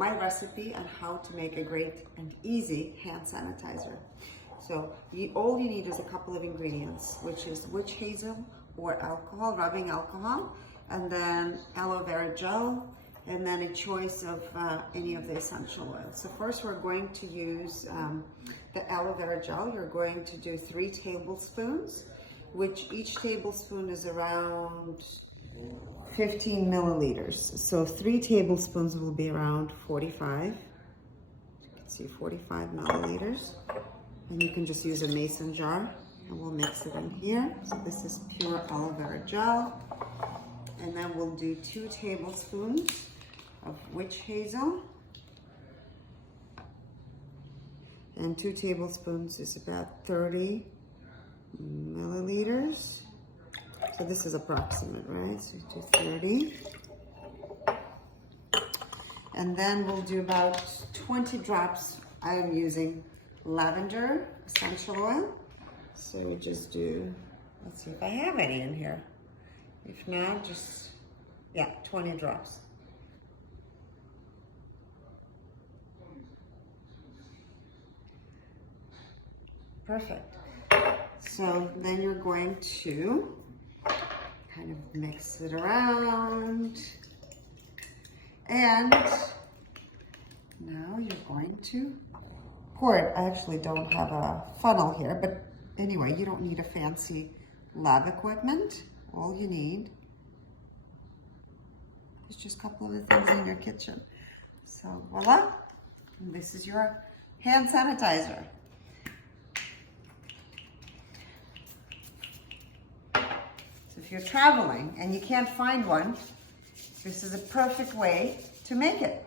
my recipe on how to make a great and easy hand sanitizer. So all you need is a couple of ingredients, which is witch hazel or alcohol, rubbing alcohol, and then aloe vera gel, and then a choice of any of the essential oils. So first we're going to use the aloe vera gel. You're going to do 3 tablespoons, which each tablespoon is around 15 milliliters. So 3 tablespoons will be around 45. You can see 45 milliliters. And you can just use a mason jar and we'll mix it in here. So this is pure aloe vera gel. And then we'll do 2 tablespoons of witch hazel. And 2 tablespoons is about 30 milliliters. So this is approximate, right? So do 30. And then we'll do about 20 drops. I am using lavender essential oil. So you just do, let's see if I have any in here. If not, just, yeah, 20 drops. Perfect. So then you're going to kind of mix it around. And now you're going to pour it. I actually don't have a funnel here, but anyway, you don't need a fancy lab equipment. All you need is just a couple of the things in your kitchen. So voila, this is your hand sanitizer. So if you're traveling and you can't find one, this is a perfect way to make it.